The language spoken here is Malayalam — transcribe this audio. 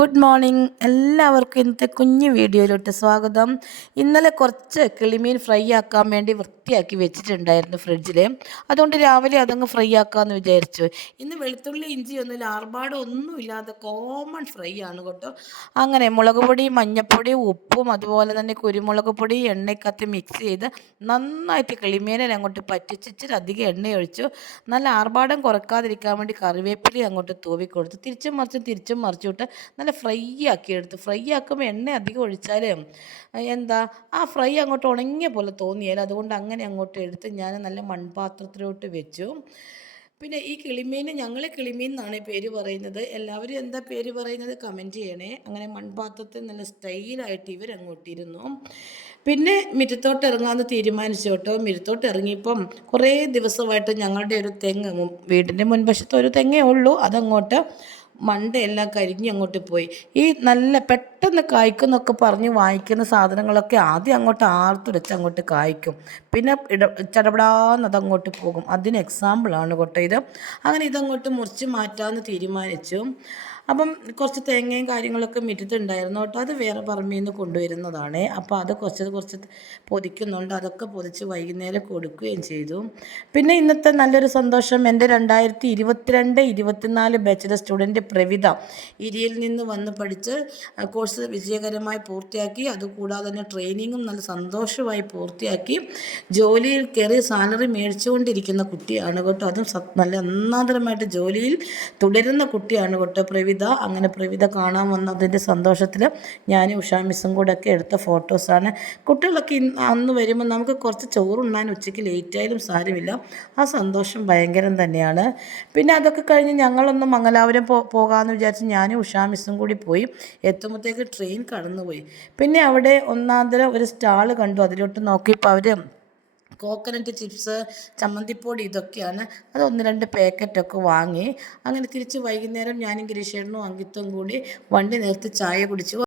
ഗുഡ് മോർണിംഗ് എല്ലാവർക്കും ഇന്നത്തെ കുഞ്ഞു വീഡിയോയിലോട്ട് സ്വാഗതം. ഇന്നലെ കുറച്ച് കിളിമീൻ ഫ്രൈ ആക്കാൻ വേണ്ടി വൃത്തിയാക്കി വെച്ചിട്ടുണ്ടായിരുന്നു ഫ്രിഡ്ജിൽ അതുകൊണ്ട് രാവിലെ അതങ്ങ് ഫ്രൈ ആക്കാമെന്ന് വിചാരിച്ചു. ഇന്ന് വെളുത്തുള്ളി ഇഞ്ചി ഒന്നും ആർഭാടം ഒന്നും ഇല്ലാതെ കോമൺ ഫ്രൈ ആണ് കേട്ടോ. അങ്ങനെ മുളക് പൊടി മഞ്ഞൾപ്പൊടി ഉപ്പും അതുപോലെ തന്നെ കുരുമുളക് പൊടി എണ്ണയ്ക്കകത്ത് മിക്സ് ചെയ്ത് നന്നായിട്ട് കിളിമീനെ അങ്ങോട്ട് പറ്റിച്ചിട്ട് അധികം എണ്ണ ഒഴിച്ചു. നല്ല ആർഭാടം കുറക്കാതിരിക്കാൻ വേണ്ടി കറിവേപ്പിലി അങ്ങോട്ട് തൂവി തിരിച്ചും മറിച്ചും തിരിച്ചും മറിച്ചുവിട്ട് നല്ല ഫ്രൈ ആക്കി എടുത്ത്. ഫ്രൈ ആക്കുമ്പോൾ എണ്ണ അധികം ഒഴിച്ചാൽ എന്താ ആ ഫ്രൈ അങ്ങോട്ട് ഉണങ്ങിയ പോലെ തോന്നിയാൽ അതുകൊണ്ട് അങ്ങനെ അങ്ങോട്ട് എടുത്ത് ഞാൻ നല്ല മൺപാത്രത്തിലോട്ട് വെച്ചു. പിന്നെ ഈ കിളിമീൻ ഞങ്ങൾ കിളിമീൻ എന്നാണ് പേര് പറയുന്നത്. എല്ലാവരും എന്താ പേര് പറയുന്നത്? കമന്റ് ചെയ്യണേ. അങ്ങനെ മൺപാത്രത്തിൽ നല്ല സ്റ്റൈലായിട്ട് ഇവരങ്ങോട്ടിരുന്നു. പിന്നെ മിറ്റത്തോട്ട് ഇറങ്ങാമെന്ന് തീരുമാനിച്ചു കേട്ടോ. മിറ്റത്തോട്ട് ഇറങ്ങിയപ്പം കുറേ ദിവസമായിട്ട് ഞങ്ങളുടെ ഒരു തെങ്ങ് വീടിന്റെ മുൻവശത്ത് ഒരു തെങ്ങേ ഉള്ളൂ. അതങ്ങോട്ട് മണ്ടയെല്ലാം കരിഞ്ഞ് അങ്ങോട്ട് പോയി. ഈ നല്ല പെട്ടെന്ന് കായ്ക്കുന്നൊക്കെ പറഞ്ഞ് വാങ്ങിക്കുന്ന സാധനങ്ങളൊക്കെ ആദ്യം അങ്ങോട്ട് ആർത്തുരച്ച് അങ്ങോട്ട് കായ്ക്കും. പിന്നെ ഇട ചടപടാന്ന് അതങ്ങോട്ട് പോകും. അതിന് എക്സാമ്പിളാണ് കേട്ടോ ഇത്. അങ്ങനെ ഇതങ്ങോട്ട് മുറിച്ച് മാറ്റാമെന്ന് തീരുമാനിച്ചു. അപ്പം കുറച്ച് തേങ്ങയും കാര്യങ്ങളൊക്കെ മിറ്റത്തുണ്ടായിരുന്നു കേട്ടോ. അത് വേറെ പറമ്പിൽ നിന്ന് കൊണ്ടുവരുന്നതാണ്. അപ്പോൾ അത് കുറച്ച് കുറച്ച് പൊതിക്കുന്നുണ്ട്. അതൊക്കെ പൊതിച്ച് വൈകുന്നേരം കൊടുക്കുകയും ചെയ്തു. പിന്നെ ഇന്നത്തെ നല്ലൊരു സന്തോഷം എന്റെ രണ്ടായിരത്തി ഇരുപത്തിരണ്ട് ഇരുപത്തിനാല് ബാച്ചിലർ സ്റ്റുഡന്റ് പ്രവിത ഇരിയിൽ നിന്ന് വന്ന് പഠിച്ച് കോഴ്സ് വിജയകരമായി പൂർത്തിയാക്കി. അതുകൂടാതെ തന്നെ ട്രെയിനിങ്ങും നല്ല സന്തോഷമായി പൂർത്തിയാക്കി. ജോലിയിൽ കയറി സാലറി മേടിച്ചുകൊണ്ടിരിക്കുന്ന കുട്ടിയാണ് കേട്ടോ. അതും നല്ല ഒന്നാന്തരമായിട്ട് ജോലിയിൽ തുടരുന്ന കുട്ടിയാണ് കേട്ടോ പ്രവിധ അങ്ങനെ പ്രവിധ കാണാൻ വന്നതിന്റെ സന്തോഷത്തിൽ ഞാൻ ഉഷാ മിസ്സും കൂടെ ഒക്കെ എടുത്ത ഫോട്ടോസാണ് കുട്ടികളൊക്കെ അന്ന് വരുമ്പോൾ നമുക്ക് കുറച്ച് ചോറുണ്ണാൻ ഉച്ചയ്ക്ക് ലേറ്റായാലും സാരമില്ല. ആ സന്തോഷം ഭയങ്കരം തന്നെയാണ്. പിന്നെ അതൊക്കെ കഴിഞ്ഞ് ഞങ്ങളൊന്ന് മംഗലാപുരം പോ പോകാമെന്ന് വിചാരിച്ച് ഞാനും ഉഷാ മിസ്സും കൂടി പോയി. എത്തുമ്പോഴത്തേക്ക് ട്രെയിൻ കടന്നുപോയി. പിന്നെ അവിടെ ഒന്നാന്തരം ഒരു സ്റ്റാൾ കണ്ടു. അതിലോട്ട് നോക്കിയപ്പോൾ അവർ കോക്കനട്ട് ചിപ്സ് ചമ്മന്തിപ്പൊടി ഇതൊക്കെയാണ്. അത് ഒന്ന് രണ്ട് പാക്കറ്റൊക്കെ വാങ്ങി. അങ്ങനെ തിരിച്ച് വൈകുന്നേരം ഞാനും ഗിരീഷേട്ടനും അങ്കിത്തും കൂടി വണ്ടി നിർത്തി ചായ കുടിച്ചു.